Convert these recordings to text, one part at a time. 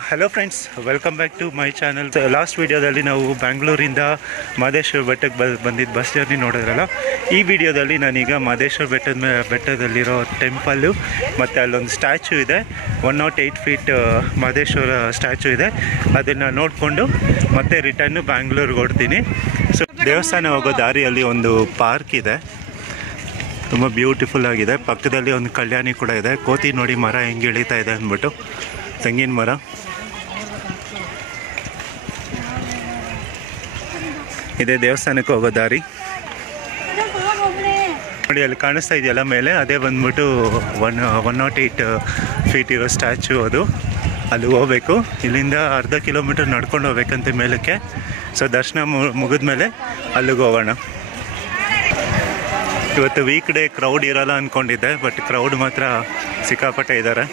Hello friends, welcome back to my channel. Last ವಿಡಿಯೋದಲ್ಲಿ ನಾವು ಬ್ಯಾಂಗ್ಳೂರಿಂದ ಮಹದೇಶ್ವರ ಬೆಟ್ಟಕ್ಕೆ ಬಂದಿದ್ದು ಬಸ್ ಜರ್ನಿ ನೋಡಿದ್ರಲ್ಲ. ಈ ವಿಡಿಯೋದಲ್ಲಿ ನಾನೀಗ ಮಹದೇಶ್ವರ ಬೆಟ್ಟದಲ್ಲಿರೋ ಟೆಂಪಲ್ಲು ಮತ್ತು ಅಲ್ಲೊಂದು ಸ್ಟ್ಯಾಚು ಇದೆ, 108 ಫೀಟ್ ಮಹದೇಶ್ವರ ಸ್ಟ್ಯಾಚು ಇದೆ. ಅದನ್ನು ನೋಡಿಕೊಂಡು ಮತ್ತೆ ರಿಟರ್ನು ಬ್ಯಾಂಗ್ಳೂರಿಗೆ ಹೊಡ್ತೀನಿ. ಸೊ ದೇವಸ್ಥಾನ ಹೋಗೋ ದಾರಿಯಲ್ಲಿ ಒಂದು ಪಾರ್ಕ್ ಇದೆ, ತುಂಬ ಬ್ಯೂಟಿಫುಲ್ ಆಗಿದೆ. ಪಕ್ಕದಲ್ಲಿ ಒಂದು ಕಲ್ಯಾಣಿ ಕೂಡ ಇದೆ. ಕೋತಿ ನೋಡಿ ಮರ ಹೆಂಗೆ ಇಳಿತಾ ಇದೆ ಅಂದ್ಬಿಟ್ಟು, ತೆಂಗಿನ ಮರ. ಇದೇ ದೇವಸ್ಥಾನಕ್ಕೆ ಹೋಗೋ ದಾರಿ ನೋಡಿ, ಅಲ್ಲಿ ಕಾಣಿಸ್ತಾ ಇದೆಯಲ್ಲ ಮೇಲೆ, ಅದೇ ಬಂದ್ಬಿಟ್ಟು 108 ಫೀಟ್ ಇರೋ ಸ್ಟ್ಯಾಚು. ಅದು ಅಲ್ಲಿ ಹೋಗ್ಬೇಕು. ಇಲ್ಲಿಂದ ಅರ್ಧ ಕಿಲೋಮೀಟರ್ ನಡ್ಕೊಂಡು ಹೋಗ್ಬೇಕಂತೆ ಮೇಲಕ್ಕೆ. ಸೊ ದರ್ಶನ ಮುಗಿದ್ಮೇಲೆ ಅಲ್ಲಿಗೆ ಹೋಗೋಣ. ಇವತ್ತು ವೀಕ್ ಡೇ ಕ್ರೌಡ್ ಇರಲ್ಲ ಅಂದ್ಕೊಂಡಿದ್ದೆ, ಬಟ್ ಕ್ರೌಡ್ ಮಾತ್ರ ಸಿಕ್ಕಾಪಟ್ಟೆ ಇದ್ದಾರೆ.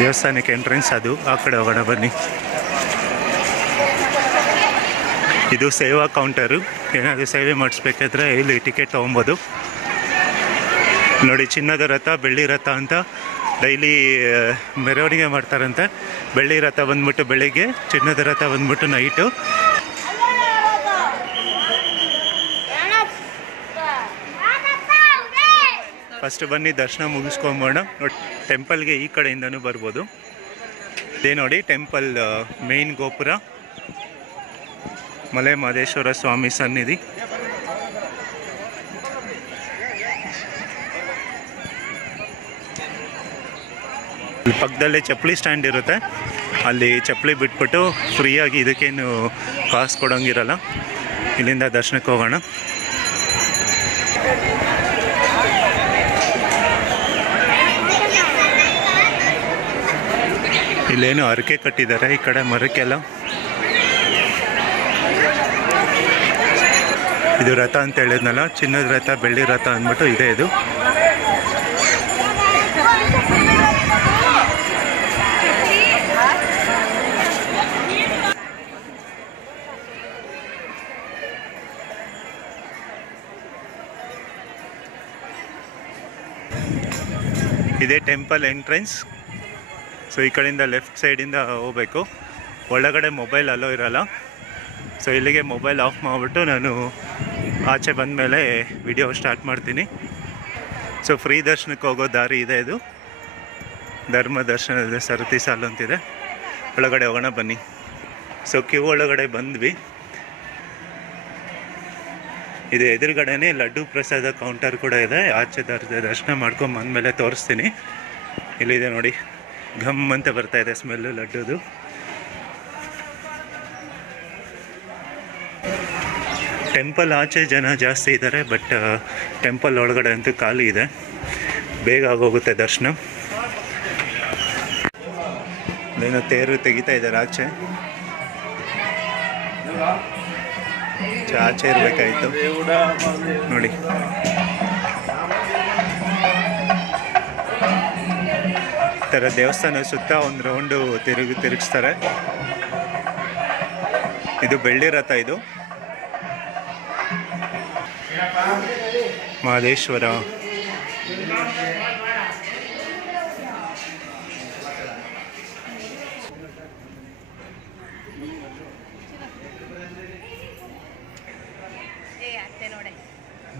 ದೇವಸ್ಥಾನಕ್ಕೆ ಎಂಟ್ರೆನ್ಸ್ ಅದು, ಆ ಕಡೆ ಹೋಗೋಣ ಬನ್ನಿ. ಇದು ಸೇವಾ ಕೌಂಟರು. ಏನಾದರೂ ಸೇವೆ ಮಾಡಿಸ್ಬೇಕಾದ್ರೆ ಇಲ್ಲಿ ಟಿಕೆಟ್ ತೊಗೊಬೋದು. ನೋಡಿ, ಚಿನ್ನದ ರಥ, ಬೆಳ್ಳಿ ರಥ ಅಂತ ಡೈಲಿ ಮೆರವಣಿಗೆ ಮಾಡ್ತಾರಂತೆ. ಬೆಳ್ಳಿ ರಥ ಬಂದ್ಬಿಟ್ಟು ಬೆಳಿಗ್ಗೆ, ಚಿನ್ನದ ರಥ ಬಂದ್ಬಿಟ್ಟು ನೈಟು. ಫಸ್ಟ್ ಬನ್ನಿ ದರ್ಶನ ಮುಗಿಸ್ಕೊಂಬೋಣ. ನೋಡಿ, ಟೆಂಪಲ್ಗೆ ಈ ಕಡೆಯಿಂದನೂ ಬರ್ಬೋದು. ಇದೇ ನೋಡಿ ಟೆಂಪಲ್ ಮೇನ್ ಗೋಪುರ, ಮಲೆ ಮಹದೇಶ್ವರ ಸ್ವಾಮಿ ಸನ್ನಿಧಿ. ಇಲ್ಲಿ ಪಕ್ಕದಲ್ಲೇ ಚಪ್ಪಲಿ ಸ್ಟ್ಯಾಂಡ್ ಇರುತ್ತೆ, ಅಲ್ಲಿ ಚಪ್ಪಲಿ ಬಿಟ್ಬಿಟ್ಟು ಫ್ರೀಯಾಗಿ, ಇದಕ್ಕೇನು ಕಾಸು ಕೊಡೋಂಗಿರಲ್ಲ. ಇಲ್ಲಿಂದ ದರ್ಶನಕ್ಕೆ ಹೋಗೋಣ. ಇಲ್ಲೇನು ಹರಕೆ ಕಟ್ಟಿದ್ದಾರೆ ಈ ಕಡೆ ಮರಕ್ಕೆಲ್ಲ. ಇದು ರಥ ಅಂತ ಹೇಳಿದ್ನಲ್ಲ, ಚಿನ್ನದ ರಥ, ಬೆಳ್ಳಿ ರಥ ಅಂದ್ಬಿಟ್ಟು ಇದೆ ಇದು. ಇದೇ ಟೆಂಪಲ್ ಎಂಟ್ರೆನ್ಸ್. ಸೊ ಈ ಕಡೆಯಿಂದ ಲೆಫ್ಟ್ ಸೈಡಿಂದ ಹೋಗಬೇಕು. ಒಳಗಡೆ ಮೊಬೈಲ್ ಅಲೋ ಇರಲ್ಲ. ಸೊ ಇಲ್ಲಿಗೆ ಮೊಬೈಲ್ ಆಫ್ ಮಾಡಿಬಿಟ್ಟು ನಾನು ಆಚೆ ಬಂದಮೇಲೆ ವಿಡಿಯೋ ಸ್ಟಾರ್ಟ್ ಮಾಡ್ತೀನಿ. ಸೊ ಫ್ರೀ ದರ್ಶನಕ್ಕೆ ಹೋಗೋ ದಾರಿ ಇದೆ ಇದು. ಧರ್ಮ ದರ್ಶನದ ಸರತಿ ಸಾಲು ಅಂತಿದೆ. ಒಳಗಡೆ ಹೋಗೋಣ ಬನ್ನಿ. ಸೊ ಕ್ಯೂ ಒಳಗಡೆ ಬಂದ್ವಿ. ಇದು ಎದುರುಗಡೆನೇ ಲಡ್ಡು ಪ್ರಸಾದ ಕೌಂಟರ್ ಕೂಡ ಇದೆ. ಆಚೆ ದರ್ಶನ ಮಾಡ್ಕೊಂಡು ಬಂದಮೇಲೆ ತೋರಿಸ್ತೀನಿ. ಇಲ್ಲಿದೆ ನೋಡಿ, ಘಮ್ ಅಂತ ಬರ್ತಾ ಇದೆ ಸ್ಮೆಲ್ಲು ಲಡ್ಡುದು. ಟೆಂಪಲ್ ಆಚೆ ಜನ ಜಾಸ್ತಿ ಇದ್ದಾರೆ, ಬಟ್ ಟೆಂಪಲ್ ಒಳಗಡೆ ಅಂತೂ ಖಾಲಿ ಇದೆ. ಬೇಗ ಆಗೋಗುತ್ತೆ ದರ್ಶನ. ಏನೋ ತೇರು ತೆಗಿತಾ ಇದ್ದಾರೆ ಆಚೆ. ಆಚೆ ಇರಬೇಕಾಯಿತು ನೋಡಿ. ಈ ಥರ ದೇವಸ್ಥಾನ ಸುತ್ತ ಒಂದು ರೌಂಡು ತಿರುಗಿಸ್ತಾರೆ. ಇದು ಬೆಳ್ಳಿ ರಥ. ಇದು ಮಹದೇಶ್ವರ.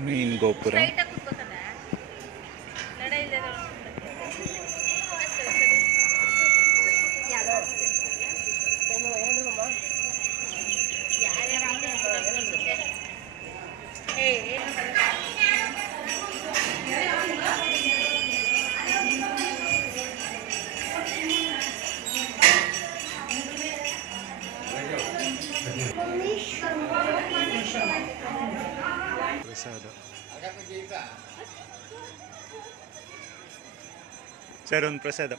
ಮೇನ್ ಗೋಪುರ. ಪ್ರಸಾದ ಸರ್, ಒಂದು ಪ್ರಸಾದ.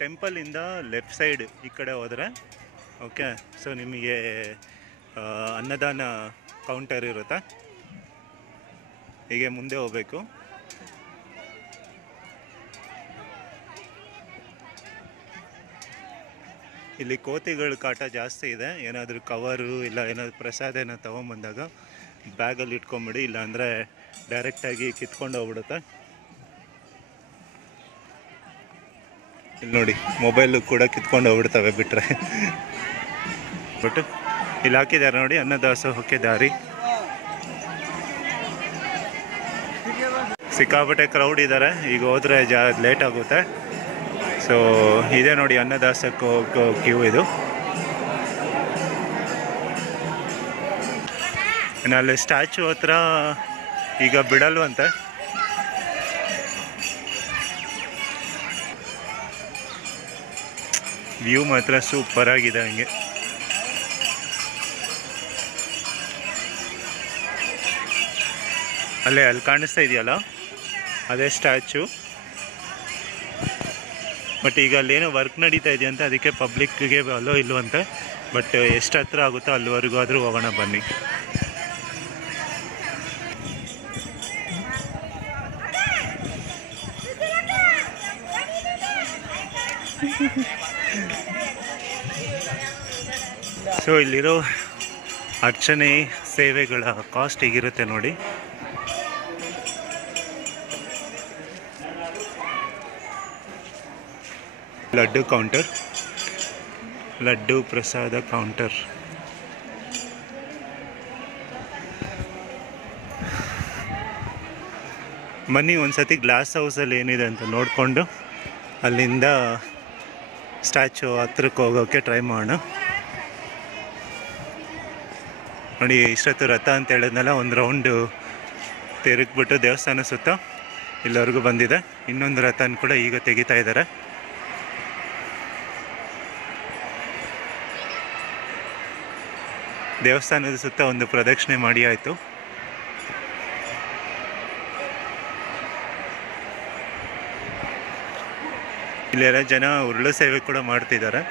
ಟೆಂಪಲಿಂದ ಲೆಫ್ಟ್ ಸೈಡ್ ಈ ಕಡೆ ಹೋದರೆ ಓಕೆ. ಸೊ ನಿಮಗೆ ಅನ್ನದಾನ ಕೌಂಟರ್ ಇರುತ್ತೆ. ಹೀಗೆ ಮುಂದೆ ಹೋಗಬೇಕು. ಇಲ್ಲಿ ಕೋತಿಗಳ ಕಾಟ ಜಾಸ್ತಿ ಇದೆ. ಏನಾದರೂ ಕವರು ಇಲ್ಲ ಏನಾದರೂ ಪ್ರಸಾದ ಏನಾದ್ರು ತೊಗೊಂಬಂದಾಗ ಬ್ಯಾಗಲ್ಲಿ ಇಟ್ಕೊಂಬಿಡಿ, ಇಲ್ಲಾಂದರೆ ಡೈರೆಕ್ಟಾಗಿ ಕಿತ್ಕೊಂಡು ಹೋಗ್ಬಿಡುತ್ತೆ. ಇಲ್ಲಿ ನೋಡಿ ಮೊಬೈಲು ಕೂಡ ಕಿತ್ಕೊಂಡು ಹೋಗ್ಬಿಡ್ತವೆ ಬಿಟ್ಟರೆ. ಬಟ್ ಇಲ್ಲಿ ಹಾಕಿದ್ದಾರೆ ನೋಡಿ ಅನ್ನದಾಸೋಹಕ್ಕೆ ದಾರಿ. ಸಿಕ್ಕಾಪಟ್ಟೆ ಕ್ರೌಡ್ ಇದ್ದಾರೆ, ಈಗ ಹೋದರೆ ಲೇಟ್ ಆಗುತ್ತೆ. ಸೊ ಇದೇ ನೋಡಿ ಅನ್ನದಾಸಕ್ಕೆ ಹೋಗೋ ಕ್ಯೂ ಇದು. ಅಲ್ಲಿ ಸ್ಟ್ಯಾಚು ಹತ್ರ ಈಗ ಬಿಡಲ್ವಂತೆ. ವ್ಯೂ ಮಾತ್ರ ಸೂಪರ್ ಆಗಿದೆ. ಹಂಗೆ ಅಲ್ಲಿ ಕಾಣಿಸ್ತಾ ಇದೆಯಲ್ಲ ಅದೇ ಸ್ಟ್ಯಾಚು. ಬಟ್ ಈಗ ಅಲ್ಲೇನೋ ವರ್ಕ್ ನಡೀತಾ ಇದೆಯಂತೆ, ಅದಕ್ಕೆ ಪಬ್ಲಿಕ್ಗೆ ಅಲ್ಲೋ ಇಲ್ವಂತೆ. ಬಟ್ ಎಷ್ಟು ಹತ್ರ ಆಗುತ್ತೋ ಅಲ್ಲಿವರೆಗೂ ಆದರೂ ಹೋಗೋಣ ಬನ್ನಿ. ಸೊ ಇಲ್ಲಿರೋ ಅರ್ಚನೆ ಸೇವೆಗಳ ಕಾಸ್ಟ್ ಹೇಗಿರುತ್ತೆ ನೋಡಿ. ಲಡ್ಡು ಕೌಂಟರ್, ಲಡ್ಡು ಪ್ರಸಾದ ಕೌಂಟರ್. ಬನ್ನಿ ಒಂದ್ಸತಿ ಗ್ಲಾಸ್ ಹೌಸಲ್ಲಿ ಏನಿದೆ ಅಂತ ನೋಡಿಕೊಂಡು ಅಲ್ಲಿಂದ ಸ್ಟ್ಯಾಚು ಹತ್ರಕ್ಕೆ ಹೋಗೋಕ್ಕೆ ಟ್ರೈ ಮಾಡೋಣ. ನೋಡಿ ಇಷ್ಟೊತ್ತು ರಥ ಅಂತ ಹೇಳಿದ್ನಲ್ಲ, ಒಂದು ರೌಂಡು ತಿರುಗಿಬಿಟ್ಟು ದೇವಸ್ಥಾನ ಸುತ್ತ ಇಲ್ಲಿವರೆಗೂ ಬಂದಿದೆ. ಇನ್ನೊಂದು ರಥನ ಕೂಡ ಈಗ ತೆಗಿತಾ ಇದ್ದಾರೆ. ದೇವಸ್ಥಾನದ ಸುತ್ತ ಒಂದು ಪ್ರದಕ್ಷಿಣೆ ಮಾಡಿ ಆಯಿತು. ಇಲ್ಲೆಲ್ಲ ಜನ ಉರುಳು ಸೇವೆ ಕೂಡ ಮಾಡ್ತಿದ್ದಾರೆ.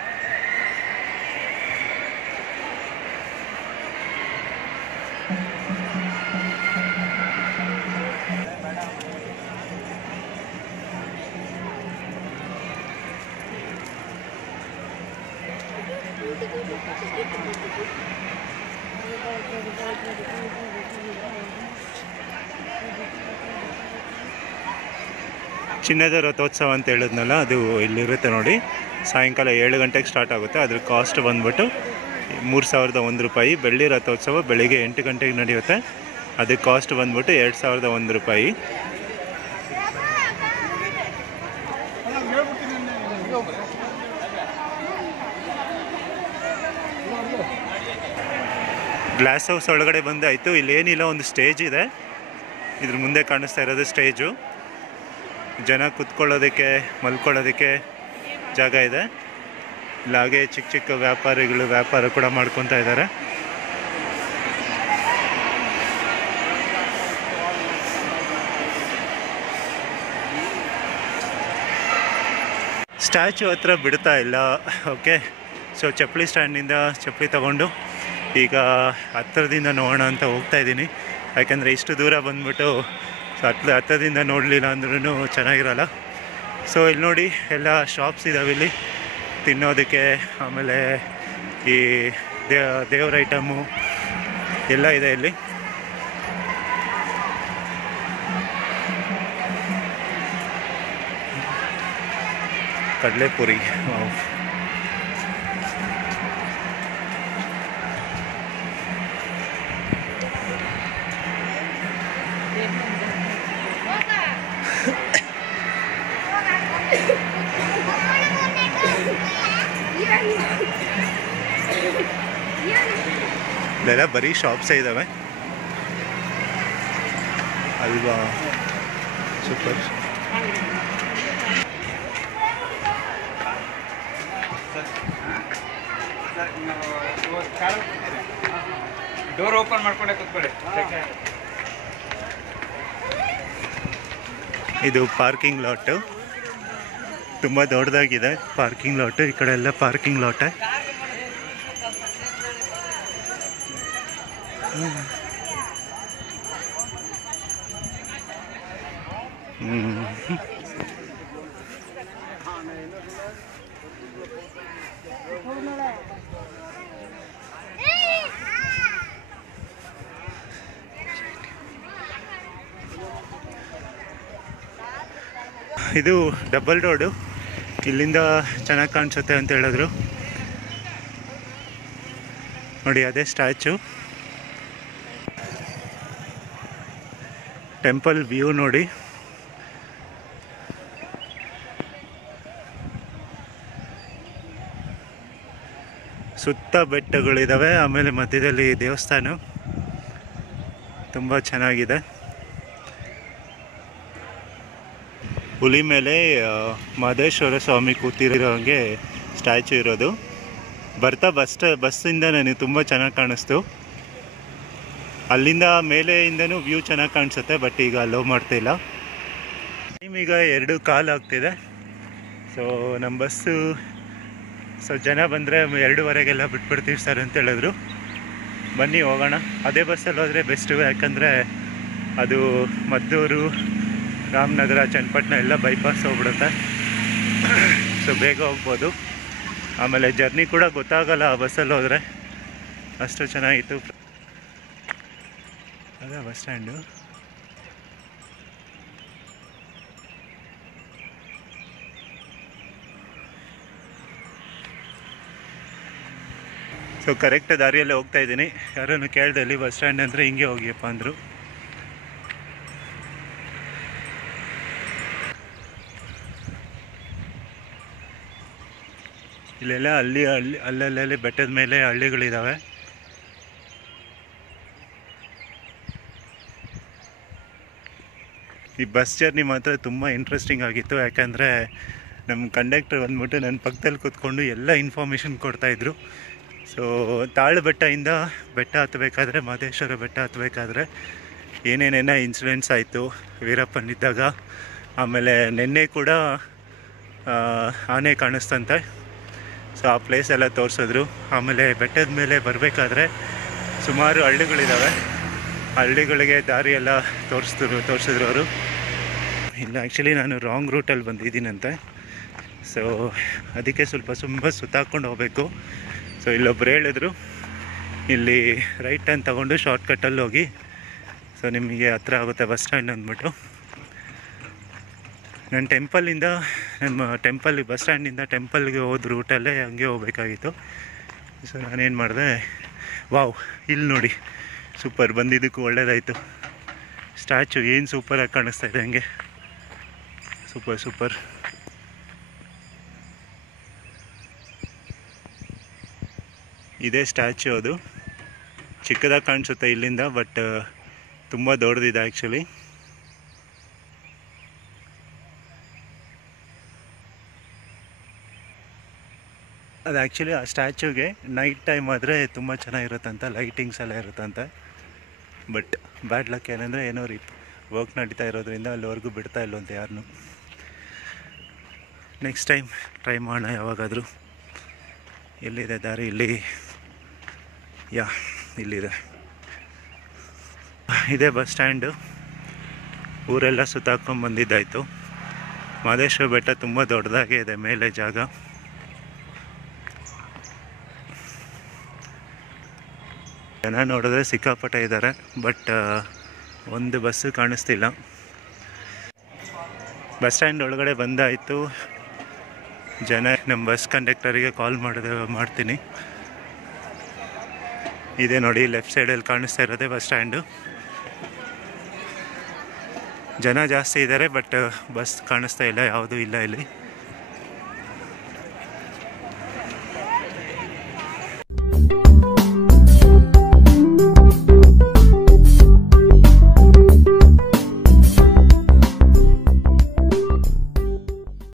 ಚಿನ್ನದ ರಥೋತ್ಸವ ಅಂತ ಹೇಳಿದ್ನಲ್ಲ, ಅದು ಇಲ್ಲಿರುತ್ತೆ ನೋಡಿ. ಸಾಯಂಕಾಲ 7 ಗಂಟೆಗೆ ಸ್ಟಾರ್ಟ್ ಆಗುತ್ತೆ. ಅದ್ರ ಕಾಸ್ಟ್ ಬಂದ್ಬಿಟ್ಟು 3001 ರೂಪಾಯಿ. ಬೆಳ್ಳಿ ರಥೋತ್ಸವ ಬೆಳಿಗ್ಗೆ 8 ಗಂಟೆಗೆ ನಡೆಯುತ್ತೆ. ಅದಕ್ಕೆ ಕಾಸ್ಟ್ ಬಂದ್ಬಿಟ್ಟು 2001 ರೂಪಾಯಿ. ಗ್ಲಾಸ್ ಹೌಸ್ ಒಳಗಡೆ ಬಂದಾಯಿತು. ಇಲ್ಲೇನಿಲ್ಲ, ಒಂದು ಸ್ಟೇಜ್ ಇದೆ. ಇದ್ರ ಮುಂದೆ ಕಾಣಿಸ್ತಾ ಇರೋದು ಸ್ಟೇಜು. ಜನ ಕುತ್ಕೊಳ್ಳೋದಕ್ಕೆ ಮಲ್ಕೊಳ್ಳೋದಕ್ಕೆ ಜಾಗ ಇದೆ. ಇಲ್ಲ ಹಾಗೆ ಚಿಕ್ಕ ಚಿಕ್ಕ ವ್ಯಾಪಾರಿಗಳು ವ್ಯಾಪಾರ ಕೂಡ ಮಾಡ್ಕೊತಾ ಇದ್ದಾರೆ. ಸ್ಟ್ಯಾಚು ಹತ್ರ ಬಿಡ್ತಾ ಇಲ್ಲ. ಓಕೆ, ಸೊ ಚಪ್ಪಲಿ ಸ್ಟ್ಯಾಂಡಿಂದ ಚಪ್ಪಲಿ ತಗೊಂಡು ಈಗ ಹತ್ತಿರದಿಂದ ನೋಡೋಣ ಅಂತ ಹೋಗ್ತಾ ಇದ್ದೀನಿ. ಯಾಕೆಂದರೆ ಇಷ್ಟು ದೂರ ಬಂದ್ಬಿಟ್ಟು ಹತ್ತಿರದಿಂದ ನೋಡಲಿಲ್ಲ ಅಂದ್ರೂ ಚೆನ್ನಾಗಿರಲ್ಲ. ಸೊ ಇಲ್ಲಿ ನೋಡಿ ಎಲ್ಲ ಶಾಪ್ಸ್ ಇದ್ದಾವೆ ಇಲ್ಲಿ ತಿನ್ನೋದಕ್ಕೆ. ಆಮೇಲೆ ಈ ದೇವ್ರ ಐಟಮು ಎಲ್ಲ ಇದೆ ಇಲ್ಲಿ. ಕಡಲೆಪುರಿ, ಇಲ್ಲೆಲ್ಲ ಬರೀ ಶಾಪ್ಸೇ ಇದ್ದಾವೆ ಅಲ್ವಾ. ಸೂಪರ್. ಡೋರ್ ಓಪನ್ ಮಾಡ್ಕೊಂಡೆ ಕೂತ್ಕೊಳ್ಳಿ. ಇದು ಪಾರ್ಕಿಂಗ್ ಲಾಟು, ತುಂಬ ದೊಡ್ಡದಾಗಿದೆ ಪಾರ್ಕಿಂಗ್ ಲಾಟು. ಈ ಕಡೆ ಎಲ್ಲ ಪಾರ್ಕಿಂಗ್ ಲಾಟೆ. ಇದು ಡಬಲ್ ರೋಡು, ಇಲ್ಲಿಂದ ಚೆನ್ನಾಗಿ ಕಾಣಿಸುತ್ತೆ ಅಂತ ಹೇಳಿದ್ರು. ನೋಡಿ ಅದೇ ಸ್ಟ್ಯಾಚು. ಟೆಂಪಲ್ ವ್ಯೂ ನೋಡಿ. ಸುತ್ತ ಬೆಟ್ಟಗಳಿದ್ದಾವೆ, ಆಮೇಲೆ ಮಧ್ಯದಲ್ಲಿ ದೇವಸ್ಥಾನ ತುಂಬ ಚೆನ್ನಾಗಿದೆ. ಹುಲಿ ಮೇಲೆ ಮಹದೇಶ್ವರ ಸ್ವಾಮಿ ಕೂತಿರೋ ಹಾಗೆ ಸ್ಟ್ಯಾಚು ಇರೋದು. ಬರ್ತಾ ಬಸ್ಸಿಂದ ನನಗೆ ತುಂಬ ಚೆನ್ನಾಗಿ ಕಾಣಿಸ್ತು. ಅಲ್ಲಿಂದ ಮೇಲೆಯಿಂದನೂ ವ್ಯೂ ಚೆನ್ನಾಗಿ ಕಾಣಿಸುತ್ತೆ, ಬಟ್ ಈಗ ಅಲೋ ಮಾಡ್ತಿಲ್ಲ. ಟೈಮ್ ಈಗ 2:15 ಆಗ್ತಿದೆ. ಸೊ ನಮ್ಮ ಬಸ್ಸು ಜನ ಬಂದರೆ 2:15ಗೆಲ್ಲ ಬಿಟ್ಬಿಡ್ತೀವಿ ಸರ್ ಅಂತ ಹೇಳಿದ್ರು. ಬನ್ನಿ ಹೋಗೋಣ. ಅದೇ ಬಸ್ಸಲ್ಲಿ ಹೋದರೆ ಬೆಸ್ಟು, ಯಾಕಂದರೆ ಅದು ಮದ್ದೂರು, ರಾಮನಗರ, ಚನ್ನಪಟ್ಟಣ ಎಲ್ಲ ಬೈಪಾಸ್ ಹೋಗ್ಬಿಡುತ್ತೆ. ಸೊ ಬೇಗ ಹೋಗ್ಬೋದು. ಆಮೇಲೆ ಜರ್ನಿ ಕೂಡ ಗೊತ್ತಾಗಲ್ಲ ಆ ಬಸ್ಸಲ್ಲಿ ಹೋದರೆ, ಅಷ್ಟು ಚೆನ್ನಾಗಿತ್ತು. ಅದೇ ಬಸ್ ಸ್ಟ್ಯಾಂಡು. ಸೊ ಕರೆಕ್ಟ್ ದಾರಿಯಲ್ಲೇ ಹೋಗ್ತಾ ಇದ್ದೀನಿ. ಯಾರನ್ನು ಕೇಳಿದೆ ಎಲ್ಲಿ ಬಸ್ ಸ್ಟ್ಯಾಂಡ್ ಅಂದರೆ ಹಿಂಗೆ ಹೋಗಿಯಪ್ಪ ಅಂದರು. ಇಲ್ಲೆಲ್ಲ ಅಲ್ಲಲ್ಲಿ ಬೆಟ್ಟದ ಮೇಲೆ ಹಳ್ಳಿಗಳಿದ್ದಾವೆ. ಈ ಬಸ್ ಜರ್ನಿ ಮಾತ್ರ ತುಂಬ ಇಂಟ್ರೆಸ್ಟಿಂಗ್ ಆಗಿತ್ತು, ಯಾಕಂದರೆ ನಮ್ಮ ಕಂಡಕ್ಟರ್ ಬಂದ್ಬಿಟ್ಟು ನನ್ನ ಪಕ್ಕದಲ್ಲಿ ಕೂತ್ಕೊಂಡು ಎಲ್ಲ ಇನ್ಫಾರ್ಮೇಷನ್ ಕೊಡ್ತಾಯಿದ್ರು. ಸೊ ತಾಳು ಬೆಟ್ಟದಿಂದ ಬೆಟ್ಟ ಹತ್ತಬೇಕಾದ್ರೆ, ಮಹದೇಶ್ವರ ಬೆಟ್ಟ ಹತ್ತಬೇಕಾದ್ರೆ ಏನೇನೇನೋ ಇನ್ಸಿಡೆಂಟ್ಸ್ ಆಯಿತು ವೀರಪ್ಪನಿದ್ದಾಗ. ಆಮೇಲೆ ನಿನ್ನೆ ಕೂಡ ಆನೆ ಕಾಣಿಸ್ತಂತೆ. ಸೊ ಆ ಪ್ಲೇಸ್ ಎಲ್ಲ ತೋರಿಸಿದ್ರು. ಆಮೇಲೆ ಬೆಟ್ಟದ ಮೇಲೆ ಬರಬೇಕಾದ್ರೆ ಸುಮಾರು ಹಳ್ಳಿಗಳಿದ್ದಾವೆ, ಹಳ್ಳಿಗಳಿಗೆ ದಾರಿ ಎಲ್ಲ ತೋರಿಸಿದ್ರು ಅವರು. ಇಲ್ಲ ಆ್ಯಕ್ಚುಲಿ ನಾನು ರಾಂಗ್ ರೂಟಲ್ಲಿ ಬಂದಿದ್ದೀನಂತೆ. ಸೊ ಅದಕ್ಕೆ ತುಂಬ ಸುತ್ತಾಕೊಂಡು ಹೋಗಬೇಕು. ಸೊ ಇಲ್ಲೊಬ್ರು ಹೇಳಿದ್ರು, ಇಲ್ಲಿ ರೈಟ್ ಟರ್ನ್ ತೊಗೊಂಡು ಶಾರ್ಟ್ಕಟ್ಟಲ್ಲಿ ಹೋಗಿ, ಸೊ ನಿಮಗೆ ಹತ್ರ ಆಗುತ್ತೆ ಬಸ್ ಸ್ಟ್ಯಾಂಡ್ ಅಂದ್ಬಿಟ್ಟು. ನನ್ನ ಬಸ್ ಸ್ಟ್ಯಾಂಡಿಂದ ಟೆಂಪಲ್ಗೆ ಹೋದ ರೂಟಲ್ಲೇ ಹಂಗೆ ಹೋಗ್ಬೇಕಾಗಿತ್ತು. ಸೊ ನಾನೇನು ಮಾಡಿದೆ, ವಾವ್ ಇಲ್ಲಿ ನೋಡಿ ಸೂಪರ್, ಬಂದಿದ್ದಕ್ಕೂ ಒಳ್ಳೇದಾಯಿತು. ಸ್ಟ್ಯಾಚು ಏನು ಸೂಪರಾಗಿ ಕಾಣಿಸ್ತಾ ಇದೆ, ಹಂಗೆ ಸೂಪರ್. ಇದೇ ಸ್ಟ್ಯಾಚು. ಅದು ಚಿಕ್ಕದಾಗಿ ಕಾಣಿಸುತ್ತೆ ಇಲ್ಲಿಂದ, ಬಟ್ ತುಂಬ ದೊಡ್ಡದಿದೆ ಆ್ಯಕ್ಚುಲಿ. ಅದು ಆ್ಯಕ್ಚುಲಿ ಆ ಸ್ಟ್ಯಾಚುಗೆ ನೈಟ್ ಟೈಮ್ ಆದರೆ ತುಂಬ ಚೆನ್ನಾಗಿರುತ್ತಂತ, ಲೈಟಿಂಗ್ಸ್ ಎಲ್ಲ ಇರುತ್ತಂತೆ. ಬಟ್ ಬ್ಯಾಡ್ ಲಕ್ ಏನಂದರೆ ಏನೋ ವರ್ಕ್ ನಡೀತಾ ಇರೋದ್ರಿಂದ ಅಲ್ಲಿವರೆಗೂ ಬಿಡ್ತಾ ಇಲ್ಲವಂತೆ ಯಾರನ್ನೂ. ನೆಕ್ಸ್ಟ್ ಟೈಮ್ ಟ್ರೈ ಮಾಡೋಣ ಯಾವಾಗಾದರೂ. ಎಲ್ಲಿದೆ ದಾರಿ? ಇಲ್ಲಿ ಇಲ್ಲಿದೆ. ಇದೇ ಬಸ್ ಸ್ಟ್ಯಾಂಡು. ಊರೆಲ್ಲ ಸುತ್ತಾಕೊಂಡು ಬಂದಿದ್ದಾಯಿತು. ಮಹದೇಶ್ವರ ಬೆಟ್ಟ ತುಂಬ ದೊಡ್ಡದಾಗೇ ಇದೆ, ಮೇಲೆ ಜಾಗ. ಜನ ನೋಡಿದ್ರೆ ಸಿಕ್ಕಾಪಟ್ಟೆ ಇದ್ದಾರೆ, ಬಟ್ ಒಂದು ಬಸ್ಸು ಕಾಣಿಸ್ತಿಲ್ಲ. ಬಸ್ ಸ್ಟ್ಯಾಂಡ್ ಒಳಗಡೆ ಬಂದಾಯಿತು. ನಮ್ಮ ಬಸ್ ಕಂಡಕ್ಟರಿಗೆ ಕಾಲ್ ಮಾಡ್ತೀನಿ. ಇದೇ ನೋಡಿ ಲೆಫ್ಟ್ ಸೈಡಲ್ಲಿ ಕಾಣಿಸ್ತಾ ಇರೋದೇ ಬಸ್ ಸ್ಟ್ಯಾಂಡು. ಜನ ಜಾಸ್ತಿ ಇದ್ದಾರೆ, ಬಟ್ ಬಸ್ ಕಾಣಿಸ್ತಾ ಇಲ್ಲ, ಯಾವುದೂ ಇಲ್ಲ ಇಲ್ಲಿ.